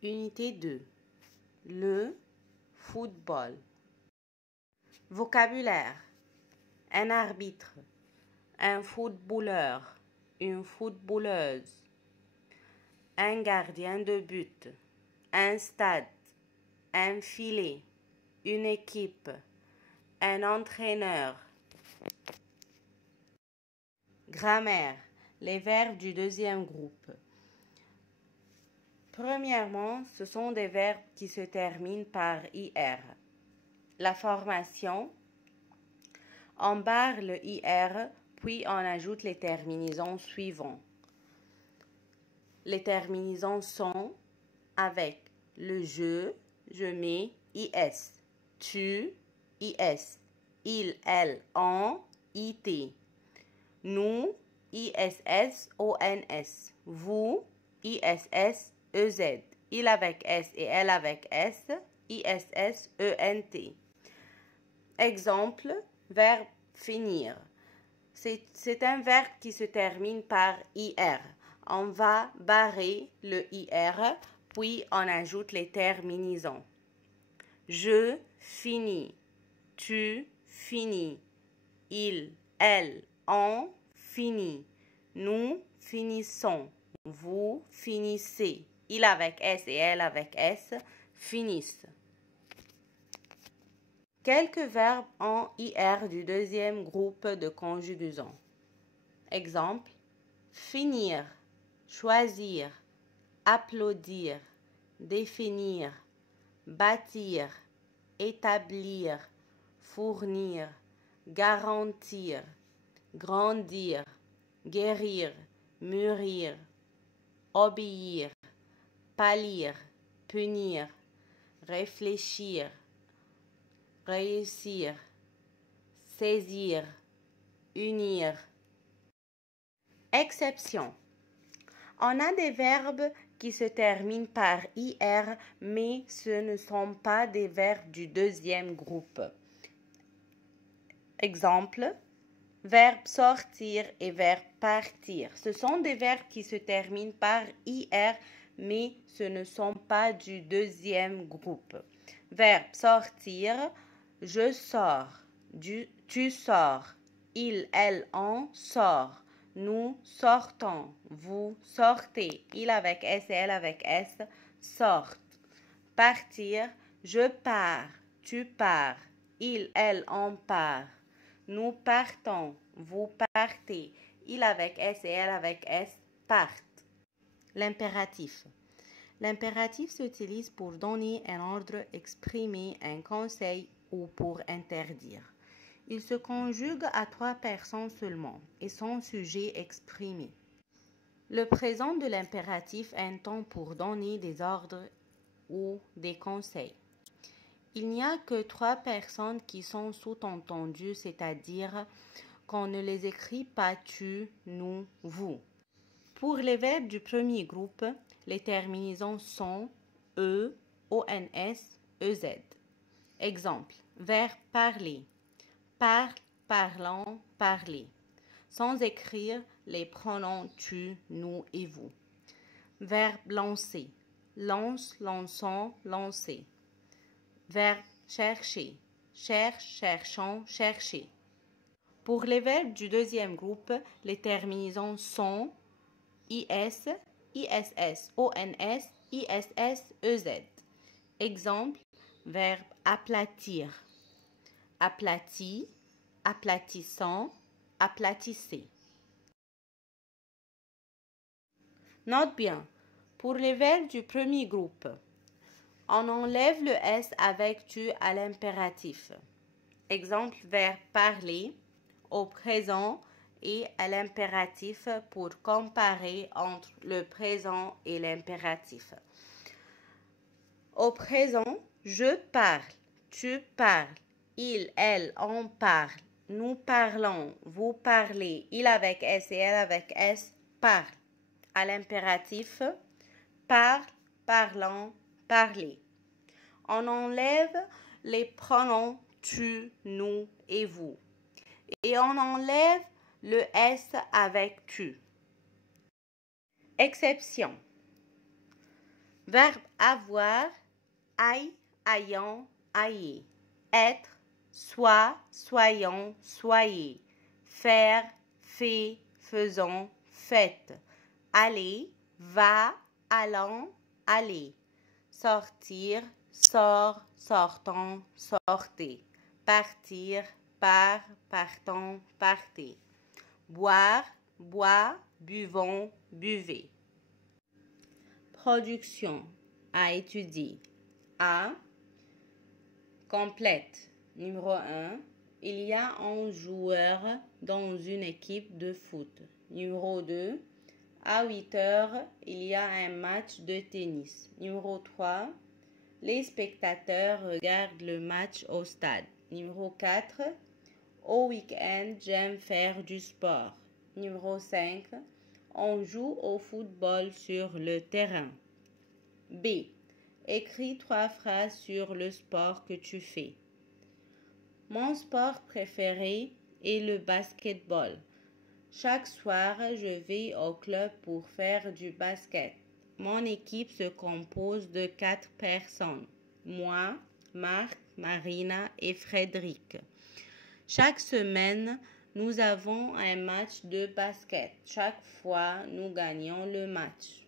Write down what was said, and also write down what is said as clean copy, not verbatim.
Unité 2. Le football. Vocabulaire. Un arbitre, un footballeur, une footballeuse, un gardien de but, un stade, un filet, une équipe, un entraîneur. Grammaire. Les verbes du deuxième groupe. Premièrement, ce sont des verbes qui se terminent par IR. La formation, on barre le IR, puis on ajoute les terminaisons suivantes. Les terminaisons sont avec le je mets IS, tu, IS, il, elle, on, IT, nous, ISS, ONS, vous, ISS, EZ, il avec S et elle avec S, ISS, ENT. Exemple, verbe finir. C'est un verbe qui se termine par IR. On va barrer le IR, puis on ajoute les terminaisons. Je finis, tu finis, il, elle, on finit, nous finissons, vous finissez, il avec S et elle avec S finissent. Quelques verbes en IR du deuxième groupe de conjugaison. Exemple, finir, choisir, applaudir, définir, bâtir, établir, fournir, garantir, grandir, guérir, mûrir, obéir, pâlir, punir, réfléchir, réussir, saisir, unir. Exception. On a des verbes qui se terminent par IR, mais ce ne sont pas des verbes du deuxième groupe. Exemple, verbe sortir et verbe partir. Ce sont des verbes qui se terminent par IR, mais ce ne sont pas du deuxième groupe. Verbe sortir, je sors, tu sors, il, elle, on sort, nous sortons, vous sortez, il avec S et elle avec S sortent. Partir, je pars, tu pars, il, elle, on part, nous partons, vous partez, il avec S et elle avec S partent. L'impératif. L'impératif s'utilise pour donner un ordre, exprimer un conseil ou pour interdire. Il se conjugue à 3 personnes seulement et son sujet exprimé. Le présent de l'impératif est un temps pour donner des ordres ou des conseils. Il n'y a que 3 personnes qui sont sous-entendues, c'est-à-dire qu'on ne les écrit pas tu, nous, vous. Pour les verbes du premier groupe, les terminaisons sont E, ONS, EZ. Exemple, verbe parler. Parle, parlant, parler. Sans écrire les pronoms tu, nous et vous. Verbe lancer. Lance, lançons, lancer. Verbe chercher. Cherche, cherchons, chercher. Pour les verbes du deuxième groupe, les terminaisons sont IS, ISS, ONS, ISS, EZ. Exemple, verbe aplatir. Aplati, aplatissant, aplatissez. Note bien, pour les verbes du premier groupe, on enlève le S avec tu à l'impératif. Exemple, verbe parler au présent et à l'impératif pour comparer entre le présent et l'impératif. Au présent, je parle, tu parles, il, elle, on parle, nous parlons, vous parlez, il avec S et elle avec S parle. À l'impératif, parle, parlant, parler. On enlève les pronoms tu, nous et vous. Et on enlève le S avec tu. Exception. Verbe avoir, aille, ayant, ayez. Être, soit, soyons, soyez. Faire, fait, faisons, faites. Aller, va, allant, allez. Sortir, sort, sortons, sortez. Partir, part, partons, partez. Boire, bois, buvons, buvez. Production à étudier. A. Complète. Numéro 1. Il y a 11 joueurs dans une équipe de foot. Numéro 2. À 8 heures, il y a un match de tennis. Numéro 3. Les spectateurs regardent le match au stade. Numéro 4. Au week-end, j'aime faire du sport. Numéro 5. On joue au football sur le terrain. B. Écris 3 phrases sur le sport que tu fais. Mon sport préféré est le basketball. Chaque soir, je vais au club pour faire du basket. Mon équipe se compose de 4 personnes. Moi, Marc, Marina et Frédéric. Chaque semaine, nous avons un match de basket. Chaque fois, nous gagnons le match.